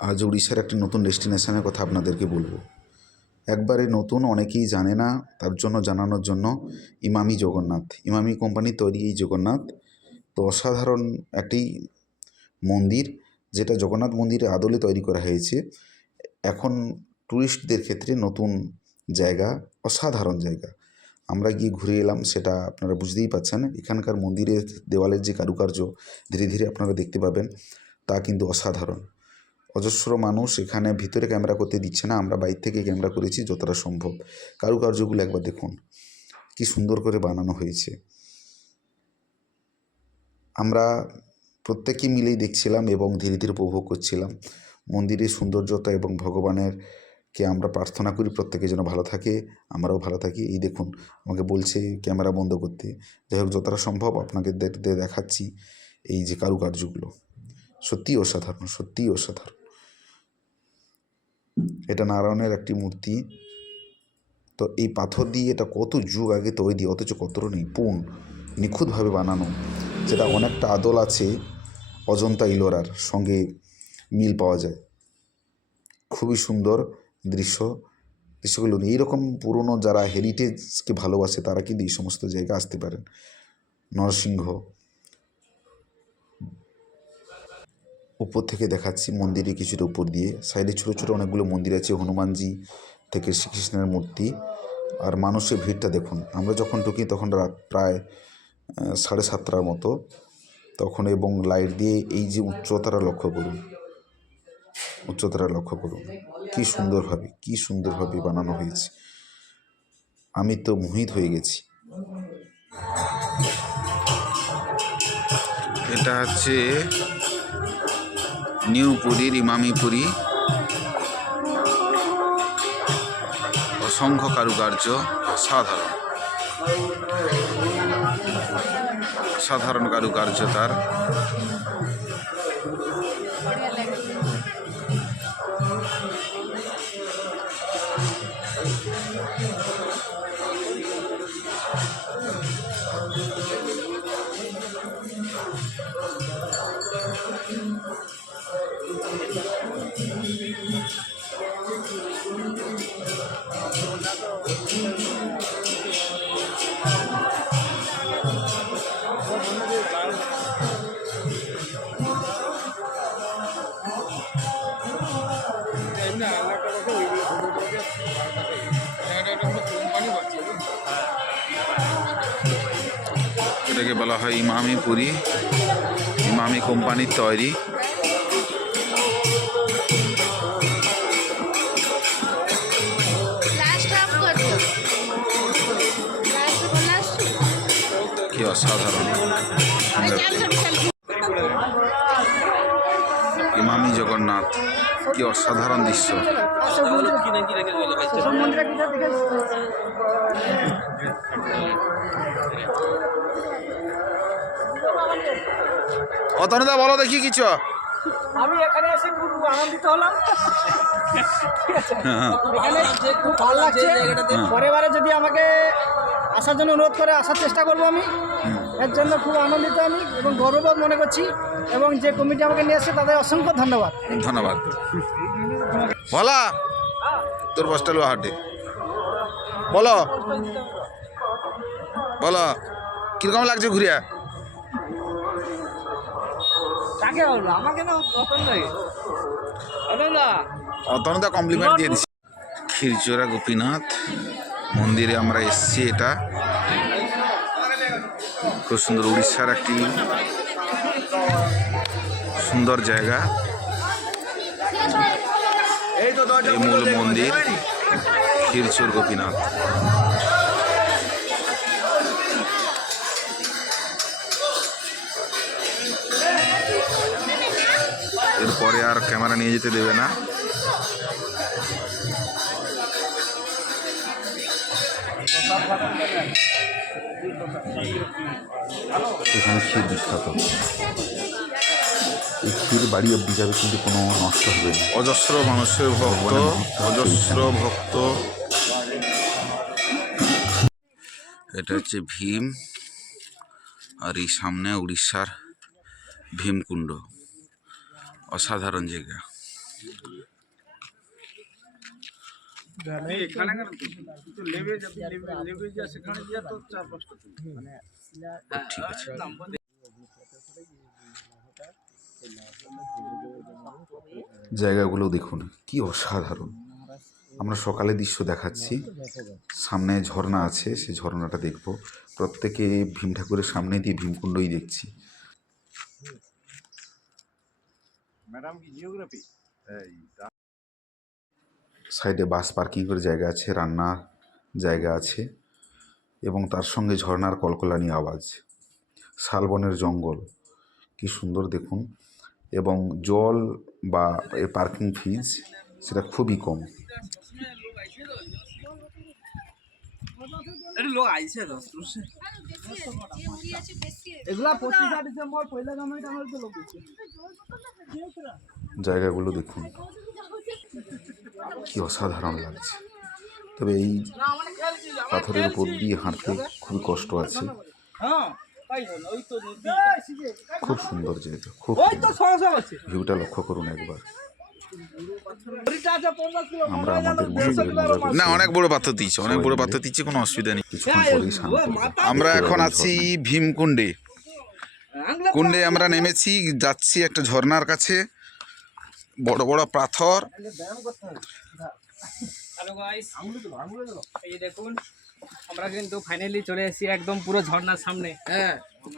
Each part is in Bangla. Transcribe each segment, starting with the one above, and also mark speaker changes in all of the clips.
Speaker 1: আজ উড়িষ্যার একটি নতুন ডেস্টিনেশনের কথা আপনাদেরকে বলব। একবারে নতুন অনেকেই জানে না, তার জন্য জানানোর জন্য ইমামি জগন্নাথ। ইমামি কোম্পানির তৈরি এই জগন্নাথ। তো অসাধারণ একটি মন্দির, যেটা জগন্নাথ মন্দিরের আদলে তৈরি করা হয়েছে। এখন ট্যুরিস্টদের ক্ষেত্রে নতুন জায়গা, অসাধারণ জায়গা। আমরা গিয়ে ঘুরে এলাম, সেটা আপনারা বুঝতেই পারছেন এখানকার মন্দিরের দেওয়ালের যে কারুকার্য, ধীরে ধীরে আপনারা দেখতে পাবেন, তা কিন্তু অসাধারণ। অজস্র মানুষ এখানে ভিতরে ক্যামেরা করতে দিচ্ছে না, আমরা বাইরে থেকে ক্যামেরা করেছি যতটা সম্ভব। কারুকার্যগুলো একবার দেখুন, কি সুন্দর করে বানানো হয়েছে। আমরা প্রত্যেকে মিলেই দেখছিলাম এবং ধীরে ধীরে উপভোগ করছিলাম। মন্দিরের সৌন্দর্যতা এবং ভগবানের কে আমরা প্রার্থনা করি, প্রত্যেকে যেন ভালো থাকে, আমরাও ভালো থাকি। এই দেখুন, আমাকে বলছে ক্যামেরা বন্ধ করতে। যাই হোক, যতটা সম্ভব আপনাকে দেখাচ্ছি এই যে কারুকার্যগুলো। সত্যিই অসাধারণ সত্যিই অসাধারণ। এটা নারায়ণের একটি মূর্তি। তো এই পাথর দিয়ে এটা কত যুগ আগে তৈরি, অথচ কতটা নিপুণ, নিখুঁতভাবে বানানো। যেটা অনেকটা আদল আছে, অজন্তা ইলোরার সঙ্গে মিল পাওয়া যায়। খুবই সুন্দর দৃশ্য। দৃশ্যগুলো এইরকম পুরনো যারা হেরিটেজকে ভালোবাসে, তারা কিন্তু এই সমস্ত জায়গায় আসতে পারেন। নরসিংহ উপর থেকে দেখাচ্ছি মন্দিরে কিছুটা উপর দিয়ে। সাইডে ছোটো ছোটো অনেকগুলো মন্দির আছে, হনুমানজি থেকে শ্রীকৃষ্ণের মূর্তি। আর মানুষের ভিড়টা দেখুন, আমরা যখন ঢুকি তখন রাত প্রায় সাড়ে সাতটার মতো। তখন এবং লাইট দিয়ে এই যে উচ্চতাটা লক্ষ্য করুন, উচ্চতাটা লক্ষ্য করুন। কি সুন্দরভাবে কি সুন্দরভাবে বানানো হয়েছে। আমি তো মোহিত হয়ে গেছি।
Speaker 2: এটা হচ্ছে নিউ পুরীর ইমামি পুরী। অসংখ্য কারুকার্য সাধারণ সাধারণ কারুকার্য তার। এটাকে বলা হয় ইমামি পুরি ইমামি কোম্পানির তৈরি। কি অসাধারণ। ইমামি জগন্নাথ কি অসাধারণ দৃশ্য। অতনুদা বলো দেখি কিছু।
Speaker 3: আমি এখানে এসে খুব আনন্দিত হলাম। খুব ভালো লাগছে। পরের বারে যদি আমাকে আসার জন্য অনুরোধ করে আসার চেষ্টা করব আমি। এর জন্য খুব আনন্দিত আমি এবং গর্ববোধ মনে করছি এবং যে কমিটি আমাকে নিয়ে এসেছে তাদের অসংখ্য ধন্যবাদ।
Speaker 2: ধন্যবাদ। বলা তোর বসটা হাটে বলো। বলো কীরকম লাগছে ঘুরিয়া? অতনদা কমপ্লিমেন্ট দিয়ে দিচ্ছি ক্ষীরচোরা গোপীনাথ মন্দিরে আমরা এসছি এটা। খুব সুন্দর উড়িষ্যার একটি সুন্দর জায়গা। এই মূল মন্দির ক্ষীরচোর গোপীনাথ। এরপরে আর ক্যামেরা নিয়ে যেতে দেবে না।
Speaker 1: এখানে ক্ষীর বিখ্যাত। এই ক্ষীর বাড়ি অব্দি যাবে কিন্তু কোনো নষ্ট হবে না।
Speaker 2: অজস্র মানুষের ভক্ত অজস্র ভক্ত। এটা হচ্ছে ভীম আর এই সামনে উড়িষ্যার ভীমকুণ্ড। অসাধারণ জায়গা।
Speaker 1: জায়গাগুলো দেখুন কি অসাধারণ। আমরা সকালে দৃশ্য দেখাচ্ছি। সামনে ঝর্ণা আছে সেই ঝর্ণাটা দেখব। প্রত্যেকে ভীম ঠাকুরের সামনে দিয়ে ভীমকুণ্ডই দেখছি। সাইডে বাস পার্কিং করে জায়গা আছে রান্নার জায়গা আছে এবং তার সঙ্গে ঝর্নার কলকলানি আওয়াজ। শালবনের জঙ্গল কি সুন্দর দেখুন। এবং জল বা এ পার্কিং ফিজ সেটা খুবই কম।
Speaker 4: জায়গাগুলো পঁচিশে ডিসেম্বর পয়লা জানুয়ারি টানুয়ারি তো লোক দিচ্ছে
Speaker 1: জায়গাগুলো দেখুন কি অসাধারণ লাগছে। তবে এই পাথরের উপর দিয়ে হাঁটতে খুবই কষ্ট আছে। খুব সুন্দর জায়গা খুব ভিউটা লক্ষ্য করুন একবার। আমরা আমাদের।
Speaker 2: না অনেক বড় পাথর দিচ্ছে অনেক বড় পাথর দিচ্ছে কোনো অসুবিধা নেই।
Speaker 1: হবে।
Speaker 2: আমরা এখন আছি ভীমকুণ্ডে। কুণ্ডে আমরা নেমেছি যাচ্ছি একটা ঝর্নার কাছে। বড় বড় পাথর।
Speaker 4: এই দেখুন আমরা কিন্তু ফাইনালি চলে এসেছি একদম পুরো ঝর্ণার সামনে। হ্যাঁ।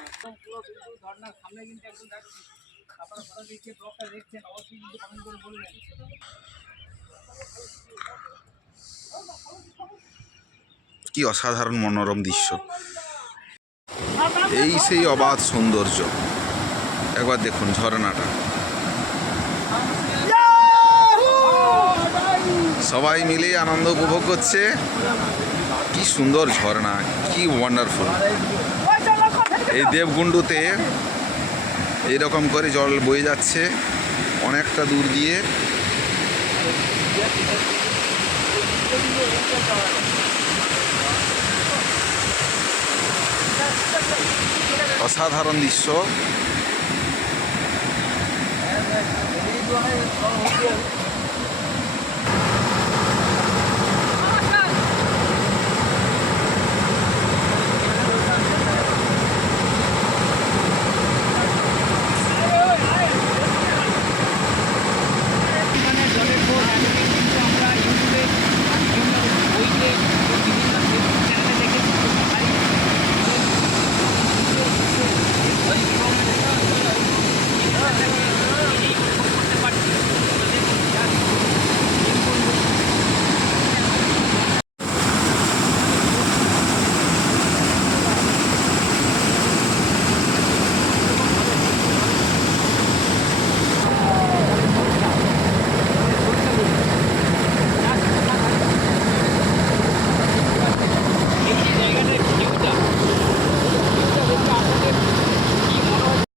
Speaker 4: একদম পুরো কিন্তু ঝর্ণার সামনে কিন্তু একদম যাচ্ছি। আপনারা ভালো দেখে ব্লগটা দেখছেন অবশ্যই কিন্তু কমেন্ট করে বলবেন।
Speaker 2: কি অসাধারণ মনোরম দৃশ্য। এই সেই অবাধ সৌন্দর্য। একবার দেখুন ঝর্ণাটা। সবাই মিলে আনন্দ উপভোগ করছে। কি সুন্দর ঝর্ণা, কি ওয়ান্ডারফুল এই দেবগুন্ডুতে এইরকম করে জল বয়ে যাচ্ছে, অনেকটা দূর দিয়ে। অসাধারণ দৃশ্য।